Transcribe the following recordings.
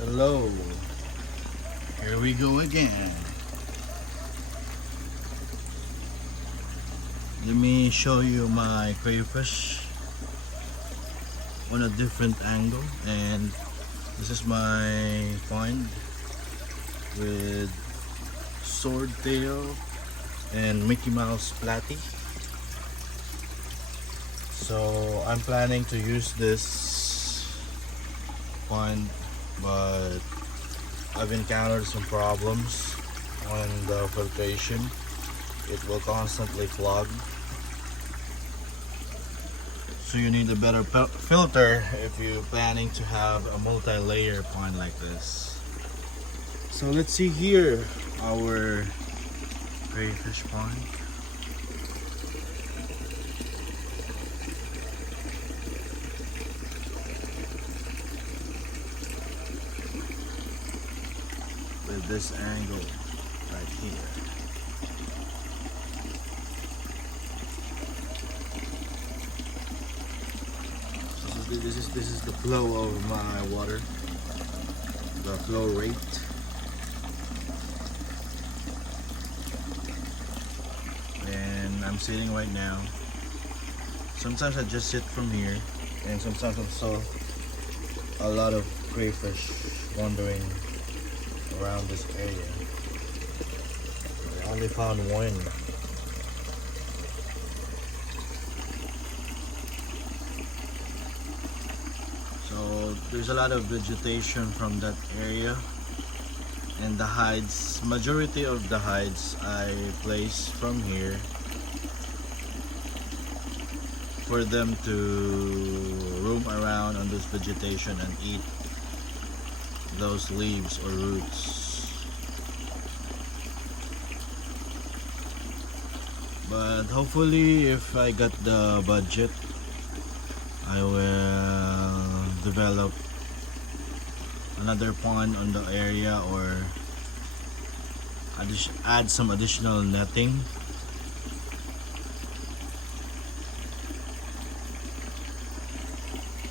Hello, here we go again. Let me show you my crayfish on a different angle, and this is my find with swordtail and Mickey Mouse platy. So I'm planning to use this find, but I've encountered some problems on the filtration. It will constantly clog, so you need a better filter if you're planning to have a multi-layer pond like this. So let's see here our crayfish pond. With this angle right here. This is the flow of my water, the flow rate. And I'm sitting right now. Sometimes I just sit from here, and sometimes I saw a lot of crayfish wandering around this area. I only found one. So there's a lot of vegetation from that area, and the hides, majority of the hides I place from here for them to roam around on this vegetation and eat those leaves or roots. But hopefully, if I got the budget, I will develop another pond on the area, or add some additional netting.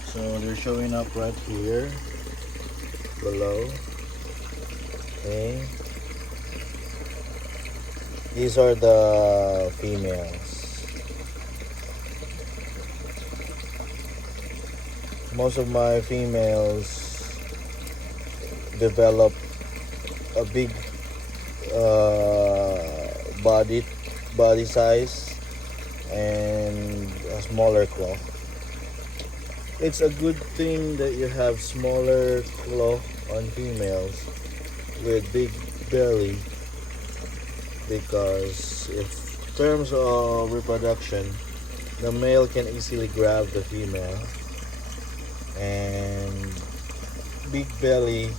So they're showing up right here below. Okay, these are the females. Most of my females develop a big body size and a smaller claw. It's a good thing that you have smaller claw on females with big belly, because in terms of reproduction, the male can easily grab the female, and big belly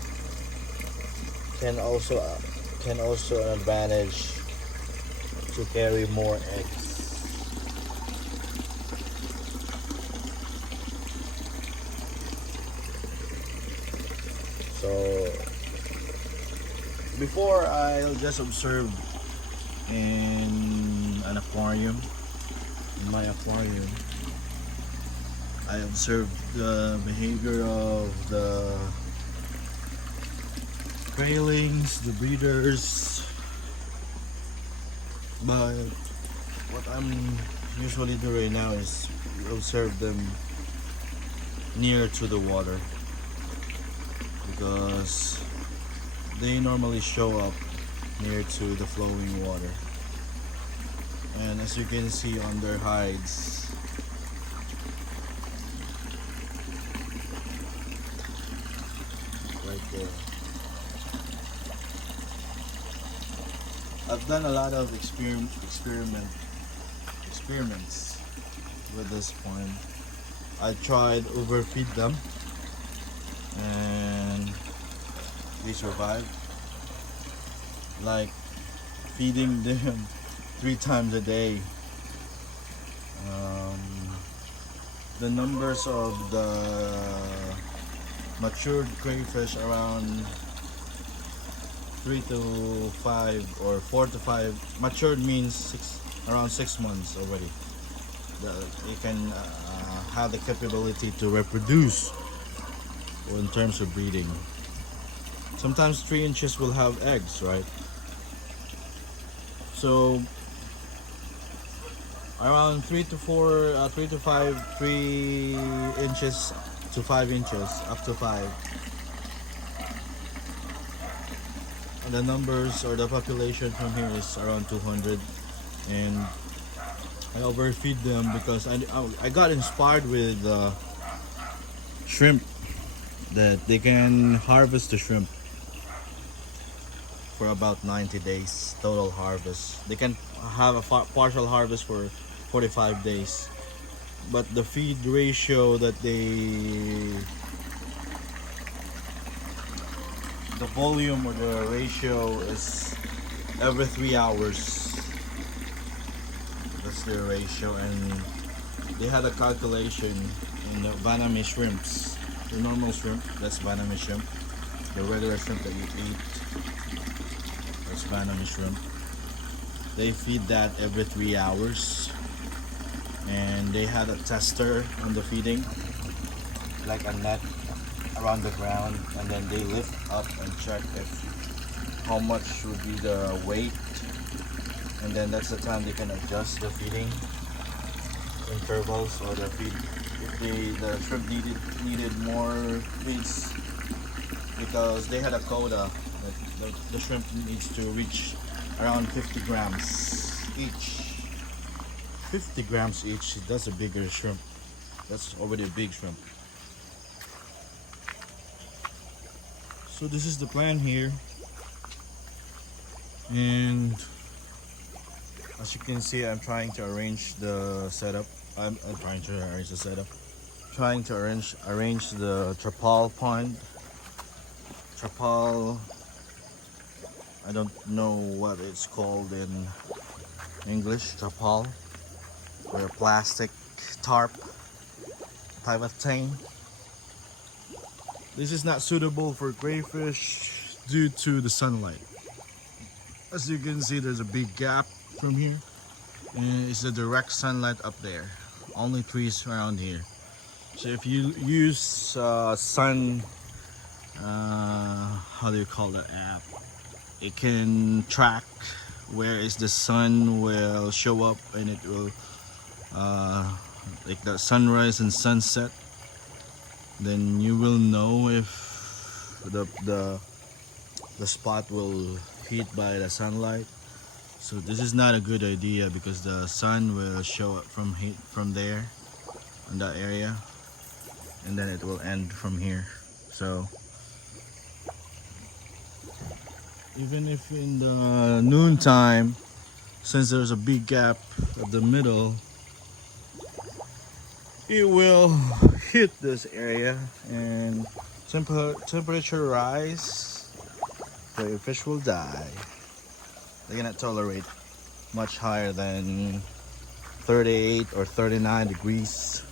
can also an advantage to carry more eggs. So before, I'll just observe in an aquarium. In my aquarium, I observed the behavior of the graylings, the breeders, but what I'm usually doing right now is observe them near to the water, because they normally show up near to the flowing water. And as you can see on their hides, right there. I've done a lot of experiments with this pond. I tried overfeed them, and they survived. Like feeding them 3 times a day. The numbers of the matured crayfish around 3 to 5 or 4 to 5. Matured means around 6 months already. It can have the capability to reproduce in terms of breeding. Sometimes 3 inches will have eggs, right? So around 3 to 5, 3 inches to 5 inches, up to 5. And the numbers or the population from here is around 200, and I overfeed them because I got inspired with shrimp, that they can harvest the shrimp for about 90 days total harvest. They can have a partial harvest for 45 days, but the feed ratio that the volume or the ratio is every 3 hours. That's the ratio, and they had a calculation in the Vietnamese shrimps. The normal shrimp, that's Vietnamese shrimp. The regular shrimp that you eat, that's Vietnamese shrimp. They feed that every 3 hours, and they had a tester on the feeding, like a net around the ground, and then they lift up and check if how much would be the weight, and then that's the time they can adjust the feeding intervals or the feed. If the shrimp needed more feeds, because they had a quota that the shrimp needs to reach around 50 grams each. 50 grams each, that's a bigger shrimp. That's already a big shrimp. So this is the plan here, and as you can see, I'm trying to arrange the setup. I'm trying to arrange the setup. Trying to arrange the trapal pond. Trapal, I don't know what it's called in English. Trapal, or a plastic tarp type of thing. This is not suitable for crayfish due to the sunlight. As you can see, there's a big gap from here, and it's the direct sunlight up there. Only trees around here. So if you use sun, how do you call that app? It can track where is the sun will show up, and it will like the sunrise and sunset. Then you will know if the spot will hit by the sunlight. So this is not a good idea, because the sun will show up from there in that area, and then it will end from here. So even if in the noon time, since there's a big gap at the middle, it will hit this area, and temperature rise, the fish will die. They cannot tolerate much higher than 38 or 39 degrees.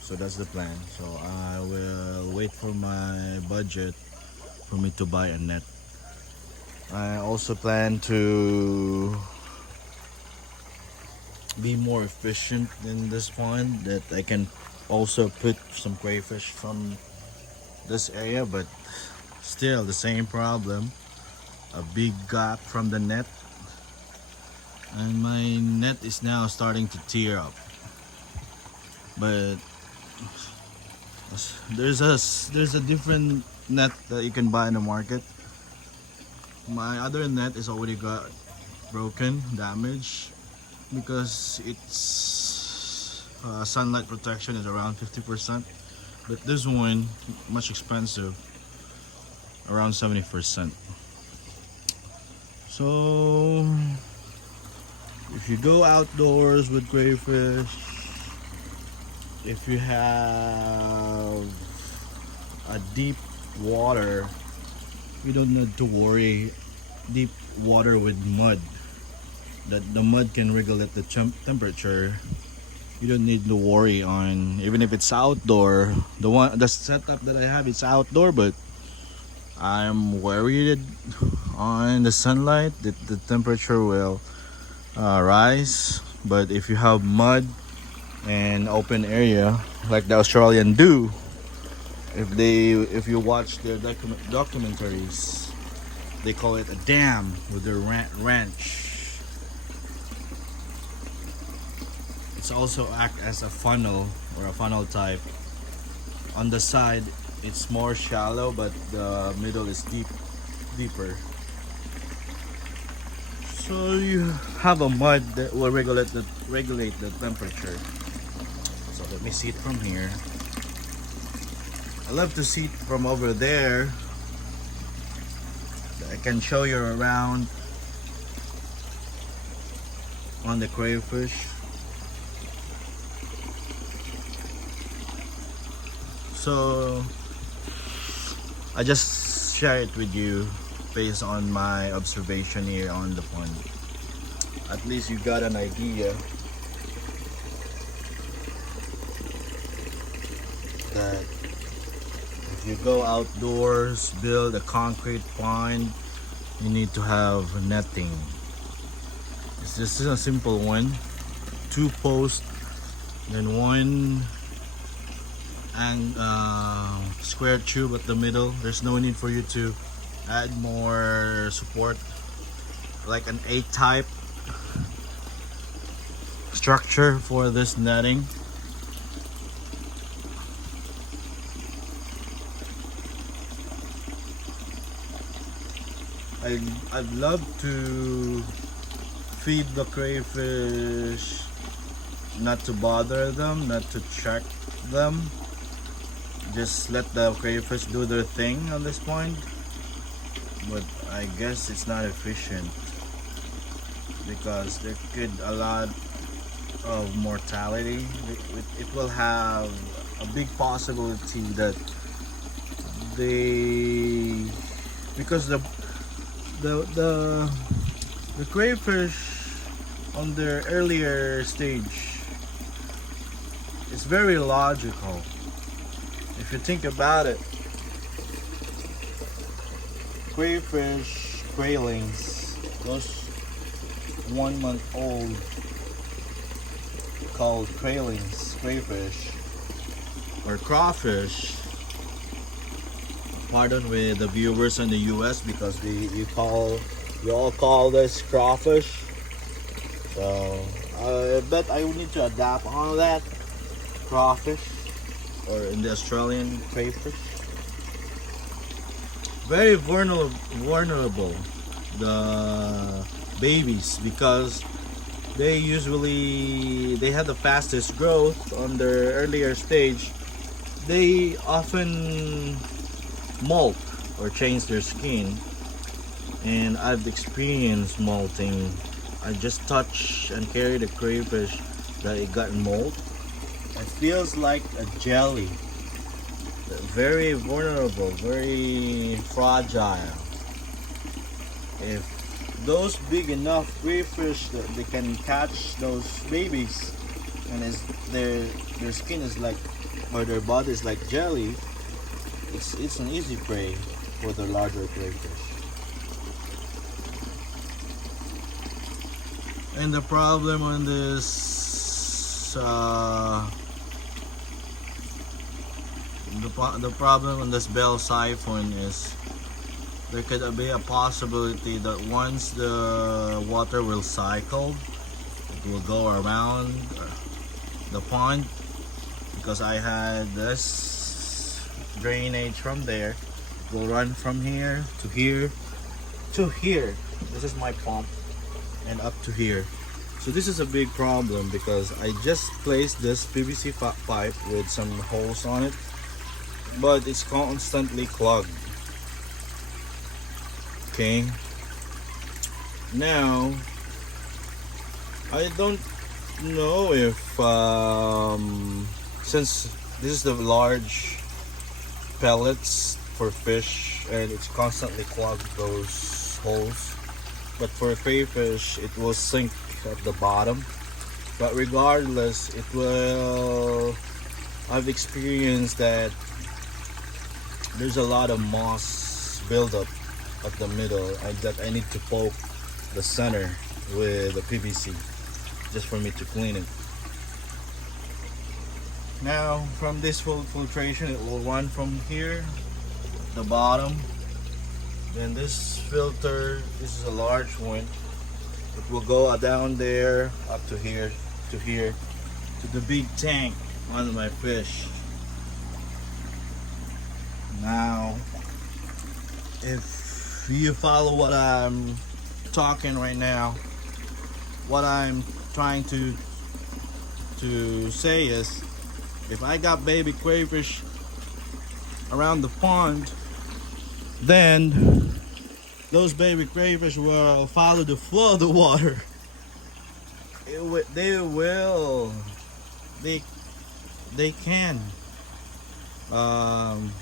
So that's the plan. So I will wait for my budget for me to buy a net. I also plan to be more efficient in this pond, that I can also put some crayfish from this area, but still the same problem, a big gap from the net, and my net is now starting to tear up. But there's a different net that you can buy in the market. My other net is already got broken, damaged, because its sunlight protection is around 50%, but this one much expensive, around 70%. So if you go outdoors with crayfish, if you have a deep water, you don't need to worry. Deep water with mud, that the mud can regulate the temperature. You don't need to worry on, even if it's outdoor. The setup that I have is outdoor, but I'm worried on the sunlight that the temperature will rise. But if you have mud, and open area like the Australian do. If you watch their documentaries, they call it a dam with their ranch. It's also act as a funnel or a funnel type. On the side, it's more shallow, but the middle is deeper. So you have a mud that will regulate the temperature. So let me see it from here. I love to see it from over there. I can show you around on the crayfish. So I just share it with you based on my observation here on the pond. At least you got an idea that if you go outdoors, build a concrete pond, you need to have netting. This is a simple one. 2 posts, then one and square tube at the middle. There's no need for you to add more support, like an A-type structure for this netting. I'd love to feed the crayfish, not to bother them, not to check them. Just let the crayfish do their thing on this point. But I guess it's not efficient because there could a lot of mortality. It will have a big possibility that because the crayfish on their earlier stage is very logical. If you think about it, crayfish, craylings, those 1 month old called craylings, crayfish, or crawfish. Pardon with the viewers in the US because we all call this crawfish. So I bet I will need to adapt on that. Crawfish, or in the Australian crayfish. Very vulnerable, the babies, because they have the fastest growth on their earlier stage. They often molt or change their skin, and I've experienced molting. I just touched and carried a crayfish that it got molt. It feels like a jelly. Very vulnerable, very fragile. If those big enough crayfish that they can catch those babies, and their skin is like, or their body is like jelly, it's an easy prey for the larger crayfish. And the problem on this the problem on this bell siphon is there could be a possibility that once the water will cycle, it will go around the pond, because I had this drainage from there. It will run from here to here to here. This is my pump, and up to here. So this is a big problem because I just placed this PVC pipe with some holes on it, but it's constantly clogged. Okay, now I don't know if since this is the large pellets for fish and it's constantly clogged those holes, but for crayfish it will sink at the bottom. But regardless, it will, I've experienced that there's a lot of moss buildup at the middle, and that I need to poke the center with the PVC just for me to clean it. Now from this filtration, it will run from here, the bottom. Then this filter, this is a large one. It will go down there, up to here, to the big tank on my fish. Now, if you follow what I'm talking right now, what I'm trying to say is, if I got baby crayfish around the pond, then those baby crayfish will follow the flow of the water. They can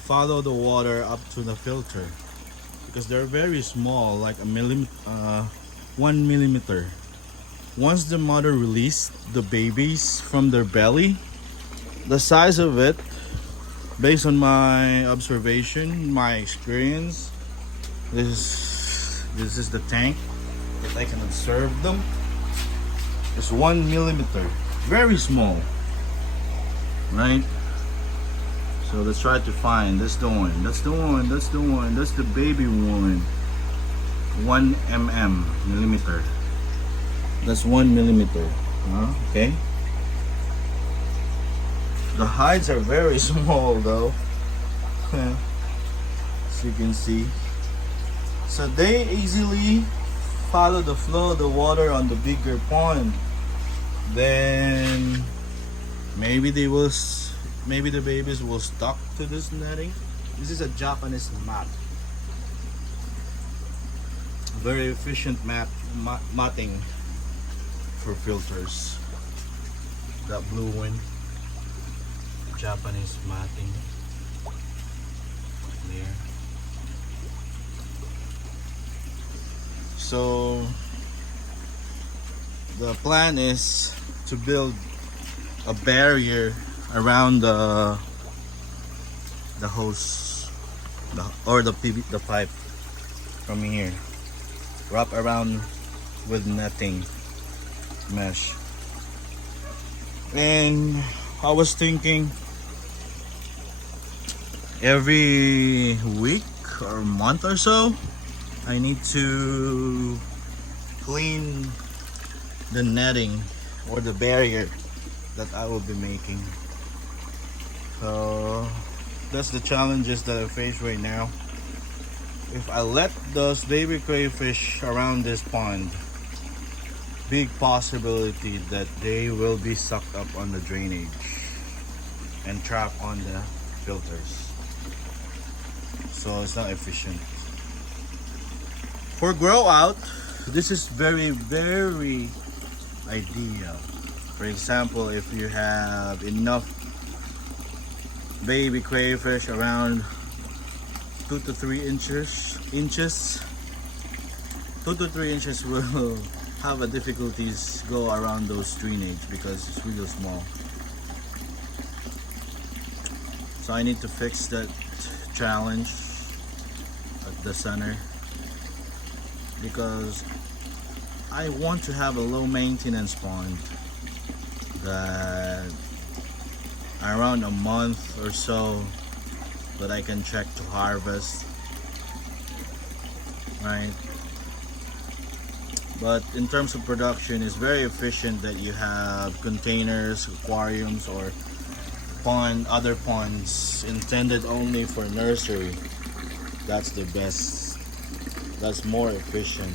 follow the water up to the filter because they're very small, like a 1 millimeter. Once the mother released the babies from their belly, the size of it, based on my observation, my experience, this is the tank that I can observe them. It's 1 millimeter, very small, right? So let's try to find. That's the one. That's the one. That's the one. That's the baby one. 1 millimeter. That's 1 millimeter. Okay. The hides are very small though, as you can see. So they easily follow the flow of the water on the bigger pond. Then maybe the babies will stuck to this netting. This is a Japanese mat. Very efficient matting for filters. That blue one. Japanese matting there. So the plan is to build a barrier around the hose, the pipe from here, wrap around with netting mesh. And I was thinking every week or month or so I need to clean the netting or the barrier that I will be making. So that's the challenges that I face right now. If I let those baby crayfish around this pond, big possibility that they will be sucked up on the drainage and trapped on the filters. So it's not efficient. For grow out, this is very, very ideal. For example, if you have enough baby crayfish around 2 to 3 inches, 2 to 3 inches will have a difficulties go around those drainage because it's really small. So I need to fix that challenge at the center, because I want to have a low maintenance pond that around a month or so that I can check to harvest, right? But in terms of production, it's very efficient that you have containers, aquariums, or other ponds intended only for nursery. That's the best. That's more efficient.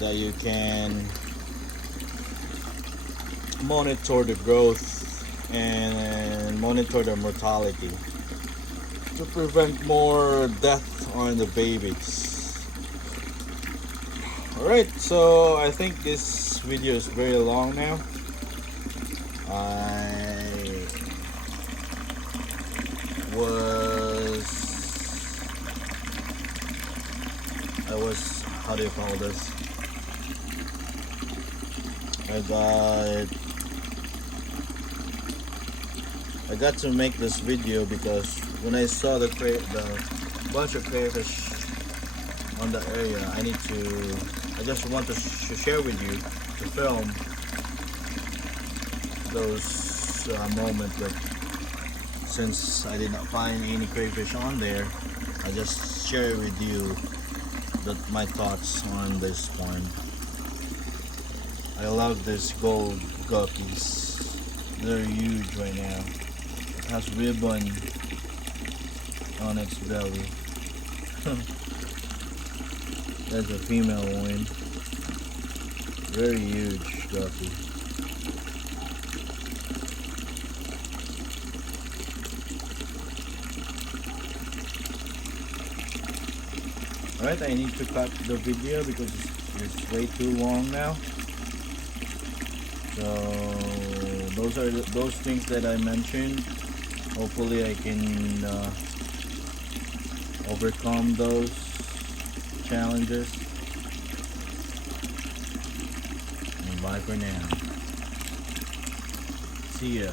That you can monitor the growth and monitor the mortality to prevent more death on the babies. Alright, so I think this video is very long now. I was how do you call this? I got to make this video because when I saw the bunch of crayfish on the area, I just want to share with you to film those this moment, but since I did not find any crayfish on there, I just share with you my thoughts on this one. I love this gold guppies. They're huge right now. It has ribbon on its belly. That's a female one. Very huge guppy. Alright, I need to cut the video because it's way too long now. So those are those things that I mentioned. Hopefully I can overcome those challenges. And bye for now. See ya.